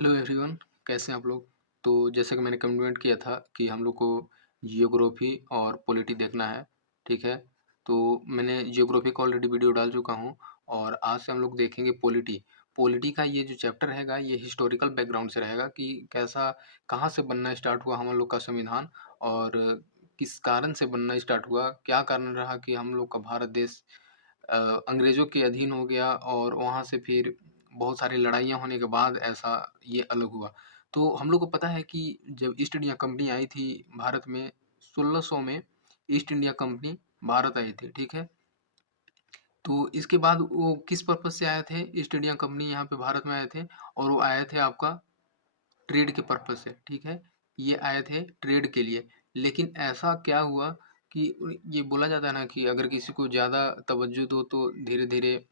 Hello everyone, कैसे हैं आप लोग? तो जैसे कि मैंने कमिटमेंट किया था कि हम लोग को जियोग्राफी और पॉलिटी देखना है, ठीक है? तो मैंने जियोग्राफी का ऑलरेडी वीडियो डाल चुका हूँ और आज से हम लोग देखेंगे पॉलिटी। पॉलिटी का ये जो चैप्टर रहेगा ये हिस्टोरिकल बैकग्राउंड से रहेगा कि कैसा कहाँ से बनना स्टार्ट हुआ हम लोग का संविधान और किस कारण से बनना स्टार्ट हुआ, क्या कारण रहा कि हम लोग का भारत देश अ, अंग्रेज़ों के अधीन हो गया और वहाँ से फिर बहुत सारी लड़ाइयाँ होने के बाद ऐसा ये अलग हुआ। तो हम लोग को पता है कि जब ईस्ट इंडिया कंपनी आई थी भारत में 1600 में ईस्ट इंडिया कंपनी भारत आई थी, ठीक है? तो इसके बाद वो किस पर्पज़ से आए थे? ईस्ट इंडिया कंपनी यहाँ पे भारत में आए थे और वो आए थे आपका ट्रेड के पर्पज़ से, ठीक है? ये आए थे ट्रेड के लिए, लेकिन ऐसा क्या हुआ कि ये बोला जाता है ना कि अगर किसी को ज़्यादा तवज्जो दो तो धीरे-धीरे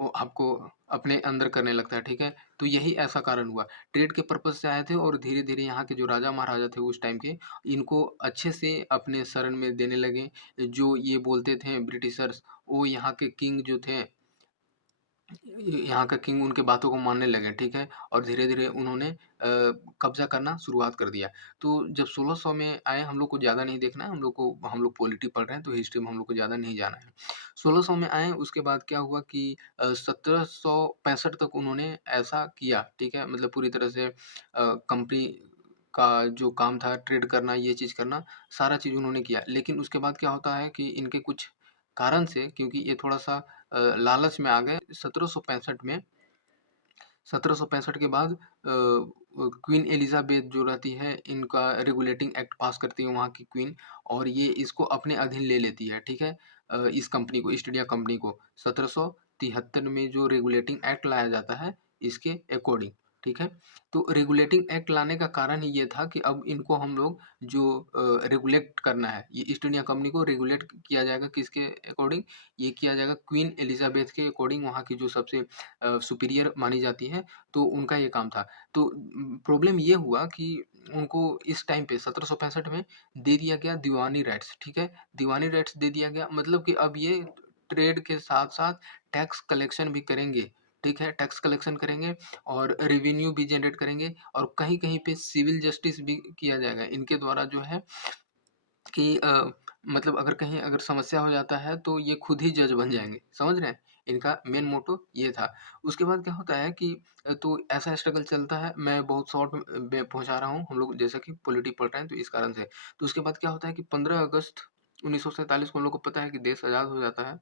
वो आपको अपने अंदर करने लगता है, ठीक है? तो यही ऐसा कारण हुआ। ट्रेड के पर्पज़ से आए थे और धीरे-धीरे यहाँ के जो राजा-महाराजा थे उस टाइम के, इनको अच्छे से अपने शरण में देने लगे। जो ये बोलते थे ब्रिटिशर्स, वो यहाँ के किंग जो थे यहाँ का किंग उनके बातों को मानने लगे, ठीक है? और धीरे-धीरे उन्होंने कब्ज़ा करना शुरुआत कर दिया। तो जब 1600 में आए हम लोग को ज़्यादा नहीं देखना है, हम लोग पॉलिटी पढ़ रहे हैं तो हिस्ट्री में हम लोग को ज़्यादा नहीं जाना है। 1600 में आए उसके बाद क्या हुआ कि 1765 तक उन्होंने ऐसा किया, ठीक है? मतलब पूरी तरह से कंपनी का जो काम था ट्रेड करना, ये चीज़ करना, सारा चीज़ उन्होंने किया। लेकिन उसके बाद क्या होता है कि इनके कुछ कारण से क्योंकि ये थोड़ा-सा लालच में आ गए 1765 में 1765 के बाद क्वीन एलिज़ाबेथ जो रहती है, इनका रेगुलेटिंग एक्ट पास करती है वहाँ की क्वीन और ये इसको अपने अधीन ले लेती है, ठीक है? इस कंपनी को, ईस्ट इंडिया कंपनी को 1773 में जो रेगुलेटिंग एक्ट लाया जाता है, इसके अकॉर्डिंग, ठीक है? तो रेगुलेटिंग एक्ट लाने का कारण ही ये था कि अब इनको हम लोग जो रेगुलेट करना है, ये ईस्ट इंडिया कंपनी को रेगुलेट किया जाएगा किसके अकॉर्डिंग? ये किया जाएगा क्वीन एलिज़ाबेथ के अकॉर्डिंग वहाँ की जो सबसे सुपीरियर मानी जाती है, तो उनका ये काम था। तो प्रॉब्लम ये हुआ कि उनको इस टाइम पे 1765 में दे दिया गया दीवानी राइट्स, ठीक है? दीवानी राइट्स दे दिया गया मतलब कि अब ये ट्रेड के साथ-साथ टैक्स कलेक्शन भी करेंगे, ठीक है? टैक्स कलेक्शन करेंगे और रेवेन्यू भी जनरेट करेंगे और कहीं-कहीं पे सिविल जस्टिस भी किया जाएगा। इनके द्वारा जो है कि मतलब अगर कहीं अगर समस्या हो जाता है तो ये खुद ही जज बन जाएँगे, समझ रहे हैं? इनका मेन मोटो ये था। उसके बाद क्या होता है कि तो ऐसा स्ट्रगल चलता है, मैं बहुत शॉर्ट में पहुँचा रहा हूँ, हम लोग जैसा कि पॉलिटी पढ़ रहे हैं तो इस कारण से। तो उसके बाद क्या होता है कि 15 अगस्त 1947 को हम लोग को पता है कि देश आज़ाद हो जाता है।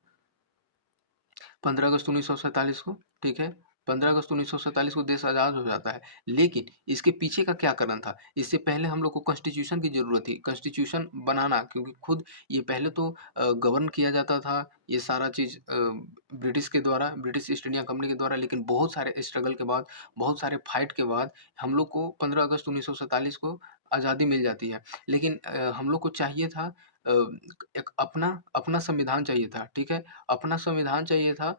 15 अगस्त 1947 को, ठीक है? 15 अगस्त 1947 को देश आज़ाद हो जाता है। लेकिन इसके पीछे का क्या कारण था? इससे पहले हम लोग को कॉन्स्टिट्यूशन की ज़रूरत थी। कॉन्स्टिट्यूशन बनाना क्योंकि खुद ये पहले तो गवर्न किया जाता था ये सारा चीज़ ब्रिटिश के द्वारा, ब्रिटिश ईस्ट इंडिया कंपनी के द्वारा लेकिन बहुत सारे स्ट्रगल के बाद, बहुत सारे फाइट के बाद हम लोग को 15 अगस्त 1947 को आज़ादी मिल जाती है। लेकिन हम लोग को चाहिए था एक अपना अपना संविधान चाहिए था, ठीक है? अपना संविधान चाहिए था,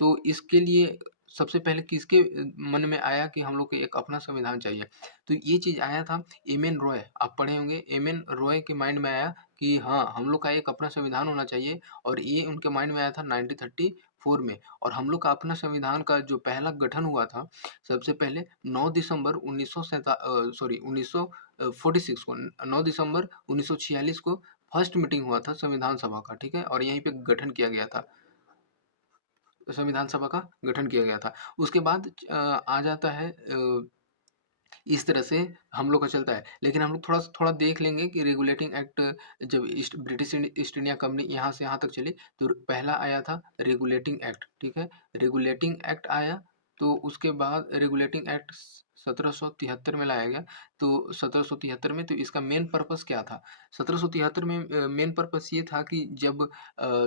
तो इसके लिए सबसे पहले किसके मन में आया कि हम लोग को एक अपना संविधान चाहिए। तो ये चीज़ आया था एम.एन. रॉय, आप पढ़े होंगे एम.एन. रॉय के माइंड में आया कि हाँ, हम लोग का एक अपना संविधान होना चाहिए और ये उनके माइंड में आया था 1934 में और हम लोग का अपना संविधान का जो पहला गठन हुआ था, सबसे पहले 9 दिसंबर 46 को 9 दिसंबर 1946 को फर्स्ट मीटिंग हुआ था संविधान सभा का, ठीक है? और यहीं पे गठन किया गया था। संविधान सभा का गठन किया गया था। उसके बाद आ जाता है इस तरह से हम लोग का चलता है। लेकिन हम लोग थोड़ा देख लेंगे कि रेगुलेटिंग एक्ट जब ईस्ट इंडिया कंपनी यहाँ से यहाँ तक चली, तो पहला आया था रेगुलेटिंग एक्ट, ठीक है? रेगुलेटिंग एक्ट आया, तो उसके बाद रेगुलेटिंग एक्ट 1773 में लाया गया। तो 1773 में तो इसका मेन पर्पस क्या था? 1773 में मेन पर्पस ये था कि जब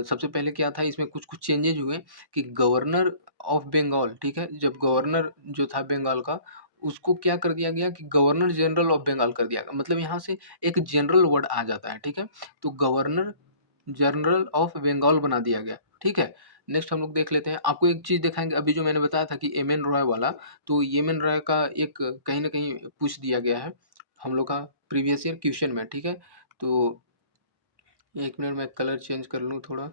सबसे पहले क्या था इसमें कुछ-कुछ चेंजेज़ हुए कि गवर्नर ऑफ बंगाल, ठीक है? जब गवर्नर जो था बंगाल का उसको क्या कर दिया गया कि गवर्नर जनरल ऑफ बंगाल कर दिया गया। मतलब यहाँ से एक जनरल वर्ड आ जाता है, ठीक है? तो गवर्नर जनरल ऑफ बंगाल बना दिया गया, ठीक है? नेक्स्ट हम लोग देख लेते हैं। आपको एक चीज़ दिखाएँगे अभी जो मैंने बताया था कि एम.एन. रॉय वाला, तो एम.एन. रॉय का एक कहीं न कहीं पूछ दिया गया है, हम लोग का प्रीवियस ईयर क्वेश्चन में, ठीक है? तो 1 मिनट मैं कलर चेंज कर लूँ थोड़ा।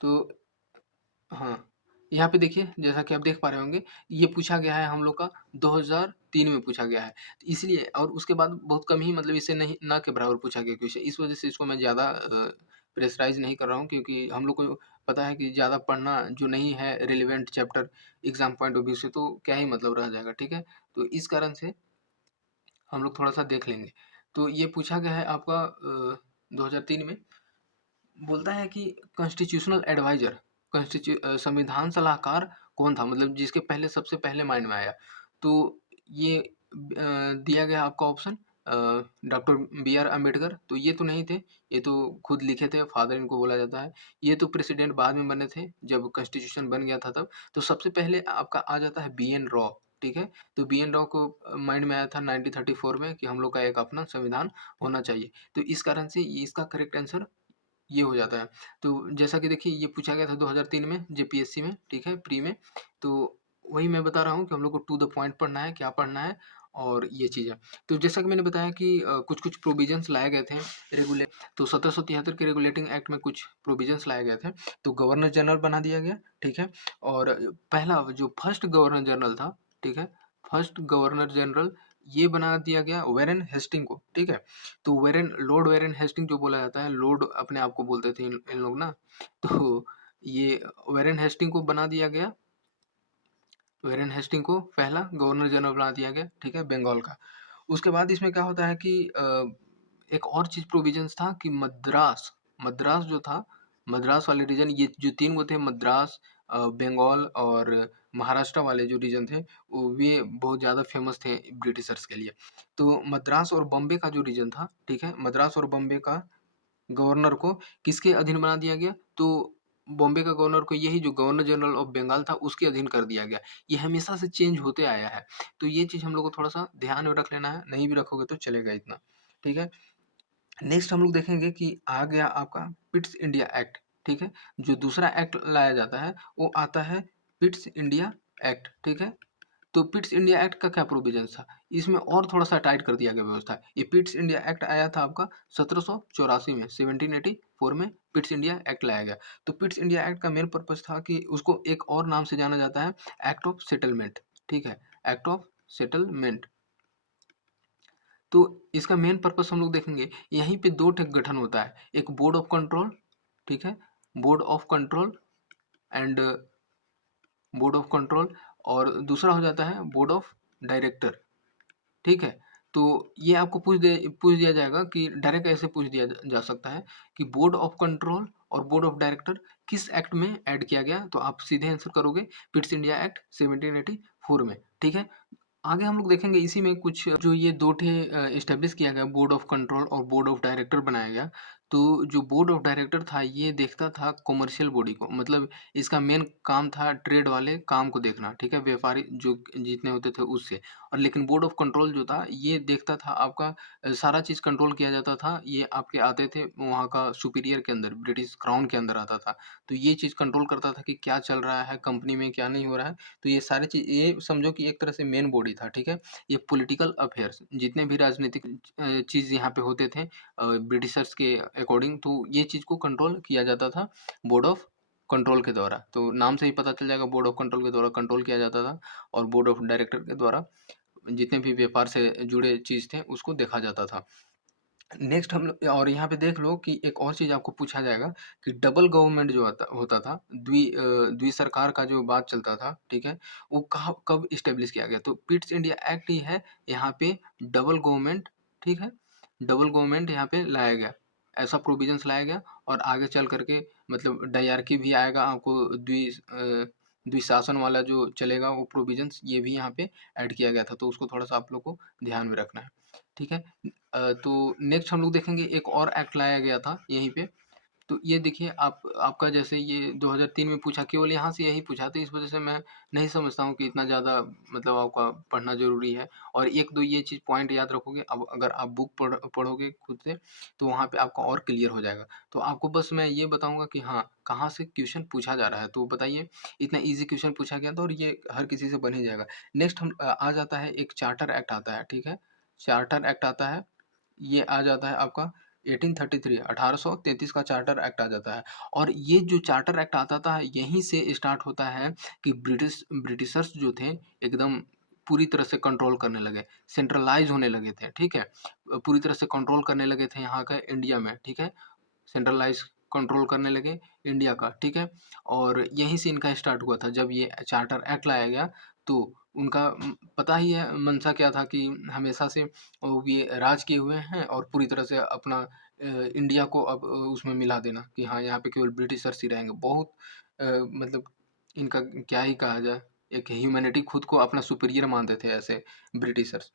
तो हाँ। यहाँ पे देखिए, जैसा कि आप देख पा रहे होंगे, ये पूछा गया है हम लोग का 2003 में पूछा गया है। इसलिए और उसके बाद बहुत कम ही मतलब इससे नहीं ना के बराबर पूछा गया क्वेश्चन। इस वज़ह से इसको मैं ज़्यादा प्रेशराइज़ नहीं कर रहा हूँ, क्योंकि हम लोग को पता है कि ज़्यादा पढ़ना जो नहीं है relevant chapter exam point of view से, तो क्या ही मतलब रह जाएगा, ठीक है? तो इस कारण से हम लोग थोड़ा-सा देख लेंगे। तो ये पूछा गया है आपका 2003 में, बोलता है कि कॉन्स्टिट्यूशनल एडवाइजर संविधान सलाहकार कौन था? मतलब जिसके पहले सबसे पहले माइंड में आया। तो ये दिया गया आपका option doctor B R Ambedkar, तो ये तो नहीं थे, ये तो खुद लिखे थे, फादर इनको बोला जाता है। ये तो प्रेसिडेंट बाद में बने थे, जब कॉन्स्टिट्यूशन बन गया था तब। तो सबसे पहले आपका आ जाता है बी एन रॉ, ठीक है? तो बी एन रॉ को माइंड में आया था 1934 में कि हम लोग का एक अपना संविधान होना चाहिए। तो इस कारण से ये इसका करेक्ट आंसर ये हो जाता है। तो जैसा कि देखिए, ये पूछा गया था 2003 में जेपीएससी में, ठीक है? प्री में। तो वही मैं बता रहा हूँ कि हम लोग को टू द पॉइंट पढ़ना है, क्या पढ़ना है और ये चीज़ है। तो जैसा कि मैंने बताया कि कुछ-कुछ प्रोविज़न्स लाए गए थे रेगुले तो 1773 के रेगुलेटिंग एक्ट में कुछ प्रोविज़न्स लाए गए थे। तो गवर्नर जनरल बना दिया गया, ठीक है? और पहला जो फर्स्ट गवर्नर जनरल था, ठीक है? फर्स्ट गवर्नर जनरल ये बना दिया गया वैरेन हेस्टिंग को, ठीक है? तो लॉर्ड वेरेन हेस्टिंग जो बोला जाता है, लॉर्ड अपने आप को बोलते थे इन इन लोग ना, तो ये वेरेन हेस्टिंग को बना दिया गया, वेरेन हेस्टिंग को पहला गवर्नर जनरल बना दिया गया, ठीक है, बंगाल का। उसके बाद इसमें क्या होता है कि एक और चीज़ प्रोविजंस था कि मद्रास मद्रास जो था, मद्रास वाले रीजन, ये जो 3 वो थे, मद्रास, बंगाल और महाराष्ट्र वाले जो रीजन थे, वो वे बहुत ज़्यादा फेमस थे ब्रिटिशर्स के लिए। तो मद्रास और बॉम्बे का जो रीजन था, ठीक है, मद्रास और बॉम्बे का गवर्नर को किसके अधीन बना दिया गया? तो बॉम्बे का गवर्नर को यही जो गवर्नर जनरल ऑफ बंगाल था उसके अधीन कर दिया गया। ये हमेशा से चेंज होते आया है। तो ये चीज़ हम लोग को थोड़ा-सा ध्यान में रख लेना है, नहीं भी रखोगे तो चलेगा इतना, ठीक है? नेक्स्ट हम लोग देखेंगे कि आ गया आपका पिट्स इंडिया एक्ट, ठीक है? जो दूसरा एक्ट लाया जाता है, वो आता है पिट्स इंडिया एक्ट, ठीक है? तो पिट्स इंडिया एक्ट का क्या प्रोविजंस था? इसमें और थोड़ा-सा टाइट कर दिया गया व्यवस्था। ये पिट्स इंडिया एक्ट आया था आपका 1784 में, 1784 में पिट्स इंडिया एक्ट लाया गया। तो पिट्स इंडिया एक्ट का मेन पर्पज़ था कि उसको एक और नाम से जाना जाता है, एक्ट ऑफ सेटलमेंट, ठीक है? Act of settlement. तो इसका मेन पर्पज़ हम लोग देखेंगे, यहीं पे 2 ठे गठन होता है, एक बोर्ड ऑफ कंट्रोल, ठीक है? Board of control and board of control, और दूसरा हो जाता है बोर्ड ऑफ डायरेक्टर। ठीक है? तो ये आपको पूछ दिया जाएगा कि डायरेक्ट ऐसे पूछ दिया जा सकता है कि बोर्ड ऑफ कंट्रोल और बोर्ड ऑफ डायरेक्टर किस एक्ट में ऐड किया गया? तो आप सीधे आंसर करोगे पिट्स इंडिया एक्ट 1784 में, ठीक है? आगे हम लोग देखेंगे इसी में कुछ जो ये 2 ठे एस्टेब्लिश किया गया, बोर्ड ऑफ कंट्रोल और बोर्ड ऑफ डायरेक्टर बनाया गया। तो जो बोर्ड ऑफ डायरेक्टर था, ये देखता था कमर्शियल बॉडी को, मतलब इसका मेन काम था ट्रेड वाले काम को देखना, ठीक है? व्यापारी जो जितने होते थे उससे। और लेकिन बोर्ड ऑफ कंट्रोल जो था, ये देखता था आपका सारा चीज़ कंट्रोल किया जाता था, ये आपके आते थे वहाँ का सुपीरियर के अंदर, ब्रिटिश क्राउन के अंदर आता था। तो ये चीज़ कंट्रोल करता था कि क्या चल रहा है कंपनी में, क्या नहीं हो रहा है। तो ये सारी चीज़, ये समझो कि एक तरह से मेन बॉडी था, ठीक है? ये पॉलिटिकल अफेयर्स जितने भी राजनीतिक चीज़ यहाँ पे होते थे ब्रिटिशर्स के अकॉर्डिंग, तो ये चीज़ को कंट्रोल किया जाता था बोर्ड ऑफ कंट्रोल के द्वारा। तो नाम से ही पता चल जाएगा, बोर्ड ऑफ कंट्रोल के द्वारा कंट्रोल किया जाता था, और बोर्ड ऑफ डायरेक्टर के द्वारा जितने भी व्यापार से जुड़े चीज़ थे उसको देखा जाता था। नेक्स्ट हम लोग, और यहाँ पे देख लो कि एक और चीज़ आपको पूछा जाएगा कि डबल गवर्नमेंट जो होता था, द्वि सरकार का जो बात चलता था, ठीक है? वो कहाँ कब इस्टेब्लिश किया गया? तो पिट्स इंडिया एक्ट ही है यहाँ पे डबल गवर्नमेंट, ठीक है? डबल गवर्नमेंट यहाँ पे लाया गया, ऐसा प्रोविजंस लाया गया, और आगे चल करके मतलब डायरकी भी आएगा आपको, द्विशासन वाला जो चलेगा वो प्रोविजंस, ये भी यहाँ पे ऐड किया गया था, तो उसको थोड़ा-सा आप लोग को ध्यान में रखना है, ठीक है? तो नेक्स्ट हम लोग देखेंगे एक और एक्ट लाया गया था यहीं पे। तो ये देखिए, आपका जैसे ये 2003 में पूछा, केवल यहाँ से यही पूछा, तो इस वज़ह से मैं नहीं समझता हूँ कि इतना ज़्यादा मतलब आपका पढ़ना ज़रूरी है। और 1-2 ये चीज़ पॉइंट याद रखोगे, अब अगर आप बुक पढ़ोगे खुद से, तो वहाँ पे आपका और क्लियर हो जाएगा। तो आपको बस मैं ये बताऊँगा कि हाँ, कहाँ से क्वेश्चन पूछा जा रहा है, तो बताइए। इतना ईज़ी क्वेश्चन पूछा गया था और ये हर किसी से बन ही जाएगा। नेक्स्ट आ जाता है, एक चार्टर एक्ट आता है, ठीक है? चार्टर एक्ट आता है, ये आ जाता है आपका 1833 1833 का चार्टर एक्ट आ जाता है। और ये जो चार्टर एक्ट आता था यहीं से स्टार्ट होता है कि ब्रिटिशर्स जो थे एकदम पूरी तरह से कंट्रोल करने लगे, सेंट्रलाइज़ होने लगे थे, ठीक है? पूरी तरह से कंट्रोल करने लगे थे यहाँ का इंडिया में, ठीक है? सेंट्रलाइज़ कंट्रोल करने लगे इंडिया का, ठीक है? और यहीं से इनका स्टार्ट हुआ था जब ये चार्टर एक्ट लाया गया, तो उनका पता ही है मंशा क्या था कि हमेशा से वो ये राज किए हुए हैं और पूरी तरह से अपना इंडिया को अब उसमें मिला देना कि हाँ, यहाँ पे केवल ब्रिटिशर्स ही रहेंगे। बहुत मतलब इनका क्या ही कहा जाए, एक ह्यूमैनिटी खुद को अपना सुपीरियर मानते थे ऐसे ब्रिटिशर्स।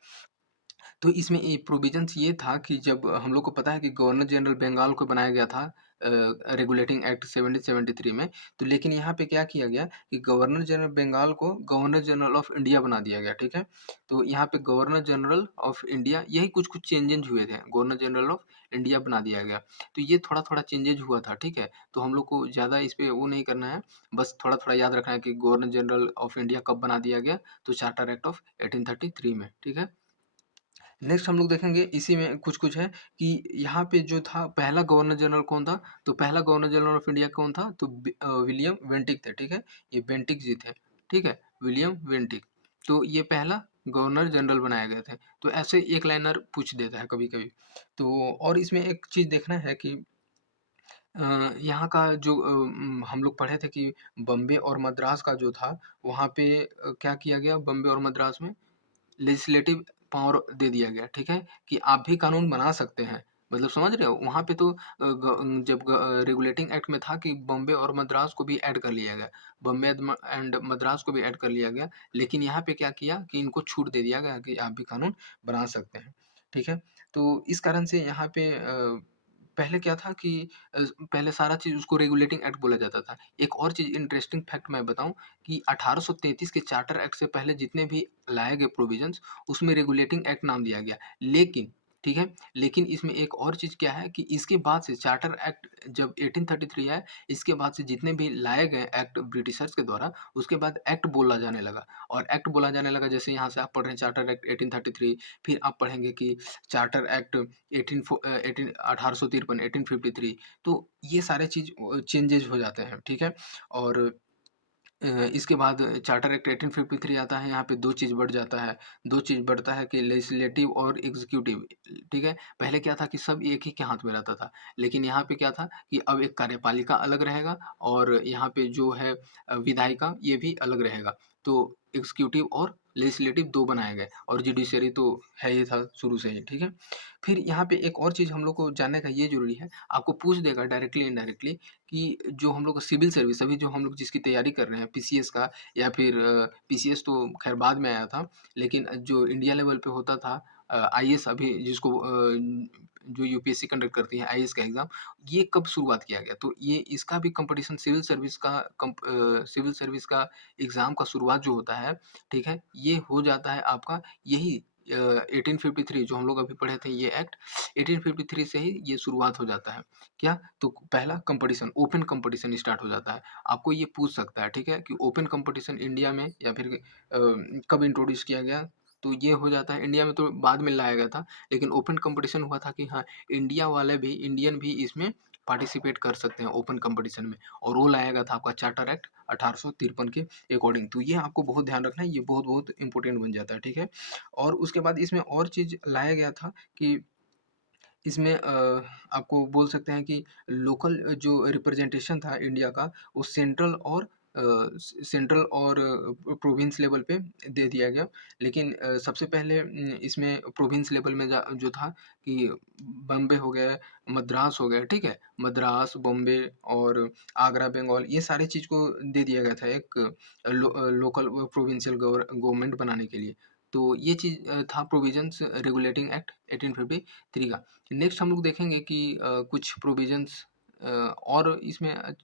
तो इसमें ये प्रोविज़न्स ये था कि जब हम लोग को पता है कि गवर्नर जनरल बंगाल को बनाया गया था रेगुलेटिंग एक्ट 1773 में, तो लेकिन यहाँ पे क्या किया गया कि गवर्नर जनरल बंगाल को गवर्नर जनरल ऑफ इंडिया बना दिया गया, ठीक है? तो यहाँ पे गवर्नर जनरल ऑफ इंडिया यही कुछ-कुछ चेंजेज़ हुए थे, गवर्नर जनरल ऑफ इंडिया बना दिया गया। तो ये थोड़ा-थोड़ा चेंजेज़ हुआ था, ठीक है? तो हम लोग को ज़्यादा इस पे वो नहीं करना है, बस थोड़ा-थोड़ा याद रखना है कि गवर्नर जनरल ऑफ इंडिया कब बना दिया गया, तो चार्टर एक्ट ऑफ 1833 में, ठीक है? नेक्स्ट हम लोग देखेंगे इसी में कुछ-कुछ है कि यहाँ पे जो था पहला गवर्नर जनरल कौन था? तो पहला गवर्नर जनरल ऑफ इंडिया कौन था? तो विलियम बेंटिक थे, ठीक है? ये बेंटिक जी थे, ठीक है? William Bentinck. तो ये पहला गवर्नर जनरल बनाए गए थे। तो ऐसे एक लाइनर पूछ देता है कभी-कभी। तो और इसमें एक चीज़ देखना है कि यहाँ का जो हम लोग पढ़े थे कि बॉम्बे और मद्रास का जो था, वहाँ पे क्या किया गया बॉम्बे और मद्रास में? लेजिस्लेटिव पावर दे दिया गया, ठीक है? कि आप भी कानून बना सकते हैं। मतलब समझ रहे हो? वहाँ पे तो जब रेगुलेटिंग एक्ट में था कि बॉम्बे और मद्रास को भी ऐड कर लिया गया। बॉम्बे एंड मद्रास को भी ऐड कर लिया गया। लेकिन यहाँ पे क्या किया कि इनको छूट दे दिया गया कि आप भी कानून बना सकते हैं, ठीक है? तो इस कारण से यहाँ पे पहले क्या था कि पहले सारा चीज़ उसको रेगुलेटिंग एक्ट बोला जाता था। एक और चीज़ इंटरेस्टिंग फैक्ट मैं बताऊँ कि 1833 के चार्टर एक्ट से पहले जितने भी लाए गए प्रोविजंस उसमें रेगुलेटिंग एक्ट नाम दिया गया। लेकिन ठीक है? लेकिन इसमें एक और चीज़ क्या है कि इसके बाद से चार्टर एक्ट जब 1833 आया, इसके बाद से जितने भी लाए गए एक्ट ब्रिटिशर्स के द्वारा, उसके बाद एक्ट बोला जाने लगा। और एक्ट बोला जाने लगा जैसे यहाँ से आप पढ़ रहे हैं चार्टर एक्ट 1833, फिर आप पढ़ेंगे कि चार्टर एक्ट 1853 1853, तो ये सारे चीज़ चेंजेज़ हो जाते हैं, ठीक है? और इसके बाद चार्टर एक्ट 1853 आता है, यहाँ पे 2 चीज़ बढ़ जाता है। 2 चीज़ बढ़ता है कि लेजिस्लेटिव और एग्ज़ीक्यूटिव, ठीक है? पहले क्या था कि सब एक ही के हाथ में रहता था, लेकिन यहाँ पे क्या था कि अब एक कार्यपालिका अलग रहेगा और यहाँ पे जो है विधायिका ये भी अलग रहेगा। तो एग्ज़ीक्यूटिव और लेजिस्लेटिव 2 बनाए गए और जुडिशरी तो है ही था शुरू से ही, ठीक है? फिर यहाँ पे एक और चीज़ हम लोग को जानने का ये ज़रूरी है, आपको पूछ देगा डायरेक्टली इनडायरेक्टली कि जो हम लोग सिविल सर्विस अभी जो हम लोग जिसकी तैयारी कर रहे हैं पीसीएस का या फिर पीसीएस तो खैर बाद में आया था, लेकिन जो इंडिया लेवल पे होता था आईएएस अभी जिसको जो यूपीएससी कंडक्ट करती है आईएएस का एग्ज़ाम, ये कब शुरुआत किया गया? तो ये इसका भी कॉम्पिटिशन सिविल सर्विस का एग्ज़ाम का शुरुआत जो होता है, ठीक है? ये हो जाता है आपका यही 1853 जो हम लोग अभी पढ़े थे ये एक्ट 1853 से ही ये शुरुआत हो जाता है। क्या? तो पहला कॉम्पिटिशन ओपन कॉम्पिटिशन स्टार्ट हो जाता है। आपको ये पूछ सकता है, ठीक है? कि ओपन कॉम्पिटिशन इंडिया में या फिर कब इंट्रोड्यूस किया गया? तो ये हो जाता है इंडिया में तो बाद में लाया गया था, लेकिन ओपन कॉम्पिटिशन हुआ था कि हाँ, इंडियन भी इसमें पार्टिसिपेट कर सकते हैं ओपन कॉम्पिटिशन में और वो लाया गया था आपका चार्टर एक्ट 1853 के अकॉर्डिंग। तो ये आपको बहुत ध्यान रखना है, ये बहुत-बहुत इम्पोर्टेंट बन जाता है, ठीक है? और उसके बाद इसमें और चीज़ लाया गया था कि इसमें आपको बोल सकते हैं कि लोकल जो रिप्रेजेंटेशन था इंडिया का, वो सेंट्रल और प्रोविंस लेवल पे दे दिया गया। लेकिन सबसे पहले इसमें प्रोविंस लेवल में जा जो था कि बॉम्बे हो गया, मद्रास हो गया, ठीक है? मद्रास, बॉम्बे और आगरा, बंगाल ये सारी चीज़ को दे दिया गया था एक लोकल प्रोविंशियल गवर्नमेंट बनाने के लिए। तो ये चीज़ था प्रोविजंस रेगुलेटिंग एक्ट 1853 का। नेक्स्ट हम लोग देखेंगे कि कुछ प्रोविजंस और इसमें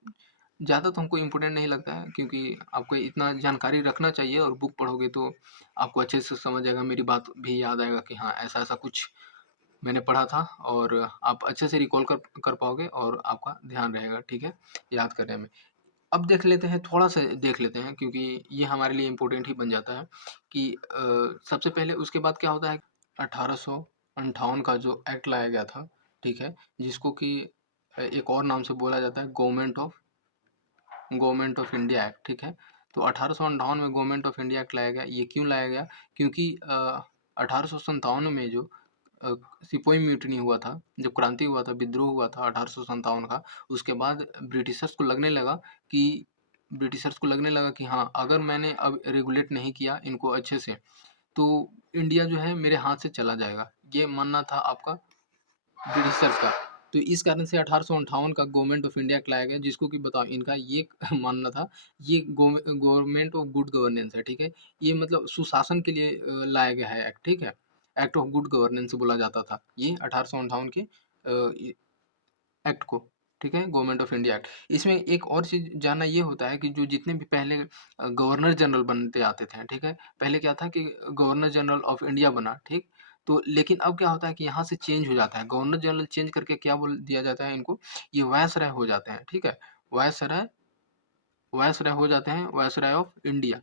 ज़्यादा तो हमको इम्पोर्टेंट नहीं लगता है क्योंकि आपको इतना जानकारी रखना चाहिए और बुक पढ़ोगे तो आपको अच्छे से समझ आएगा, मेरी बात भी याद आएगा कि हाँ, ऐसा-ऐसा कुछ मैंने पढ़ा था और आप अच्छे से रिकॉल कर कर पाओगे और आपका ध्यान रहेगा, ठीक है? याद करने में। अब देख लेते हैं, थोड़ा-सा देख लेते हैं क्योंकि ये हमारे लिए इम्पोर्टेंट ही बन जाता है कि सबसे पहले उसके बाद क्या होता है 1858 का जो एक्ट लाया गया था, ठीक है? जिसको कि एक और नाम से बोला जाता है गवर्नमेंट ऑफ इंडिया एक्ट, ठीक है? तो 1858 में गवर्नमेंट ऑफ इंडिया एक्ट लाया गया। ये क्यों लाया गया? क्योंकि 1857 में जो अ, सिपोही म्यूटिनी हुआ था, जब क्रांति हुआ था, विद्रोह हुआ था 1857 का, उसके बाद ब्रिटिशर्स को लगने लगा कि हाँ, अगर मैंने अब रेगुलेट नहीं किया इनको अच्छे से, तो इंडिया जो है मेरे हाथ से चला जाएगा। ये मानना था आपका ब्रिटिशर्स का। तो इस कारण से 1858 का गवर्नमेंट ऑफ इंडिया एक्ट लाया गया, जिसको कि बताओ इनका ये मानना था, ये गवर्नमेंट ऑफ गुड गवर्नेंस है, ठीक है? ये मतलब सुशासन के लिए लाया गया है एक्ट, ठीक है? एक्ट ऑफ गुड गवर्नेंस बोला जाता था ये 1858 के एक्ट को, ठीक है? Government of India act. इसमें एक और चीज़ जानना ये होता है कि जो जितने भी पहले गवर्नर जनरल बनते आते थे, ठीक है? पहले क्या था कि गवर्नर जनरल ऑफ इंडिया बना, ठीक? तो लेकिन अब क्या होता है कि यहाँ से चेंज हो जाता है, गवर्नर जनरल चेंज करके क्या बोल दिया जाता है इनको, ये वायसराय हो जाते हैं, ठीक है? वायसराय वायसराय हो जाते हैं, वायसराय ऑफ इंडिया।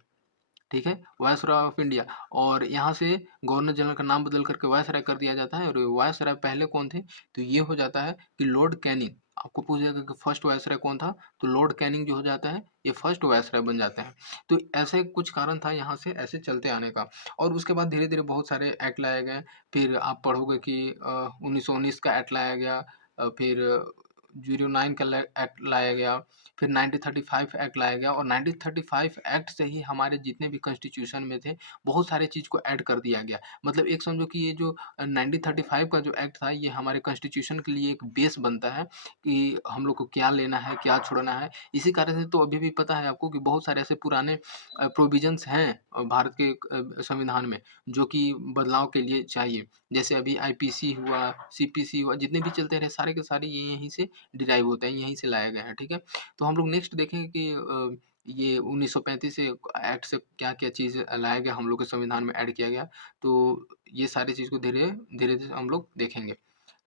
ठीक है? Viceroy of India. और यहाँ से गवर्नर जनरल का नाम बदल करके वायसराय कर दिया जाता है, और वायसराय पहले कौन थे? तो ये हो जाता है कि लॉर्ड कैनिंग। आपको पूछेगा कि फर्स्ट वायसराय कौन था? तो लॉर्ड कैनिंग जो हो जाता है, ये फर्स्ट वायसराय बन जाते हैं। तो ऐसे कुछ कारण था यहाँ से ऐसे चलते आने का। और उसके बाद धीरे-धीरे बहुत सारे एक्ट लाए गए। फिर आप पढ़ोगे कि 1919 का एक्ट लाया गया, फिर 09 का एक्ट लाया गया, फिर 1935 एक्ट लाया गया, और 1935 एक्ट से ही हमारे जितने भी कॉन्स्टिट्यूशन में थे, बहुत सारे चीज़ को ऐड कर दिया गया। मतलब एक समझो कि ये जो 1935 का जो एक्ट था, ये हमारे कॉन्स्टिट्यूशन के लिए एक बेस बनता है कि हम लोग को क्या लेना है, क्या छोड़ना है। इसी कारण से तो अभी भी पता है आपको कि बहुत सारे ऐसे पुराने प्रोविज़न्स हैं भारत के संविधान में, जो कि बदलाव के लिए चाहिए। जैसे अभी आईपीसी हुआ, सीपीसी हुआ, जितने भी चलते रहे सारे के सारे ये यहीं से डिराइव होते हैं, यहीं से लाया गया है, ठीक है? तो हम लोग नेक्स्ट देखेंगे कि ये 1935 से एक्ट से क्या-क्या चीज़ लाया गया, हम लोग के संविधान में ऐड किया गया। तो ये सारी चीज़ को धीरे-धीरे हम लोग देखेंगे।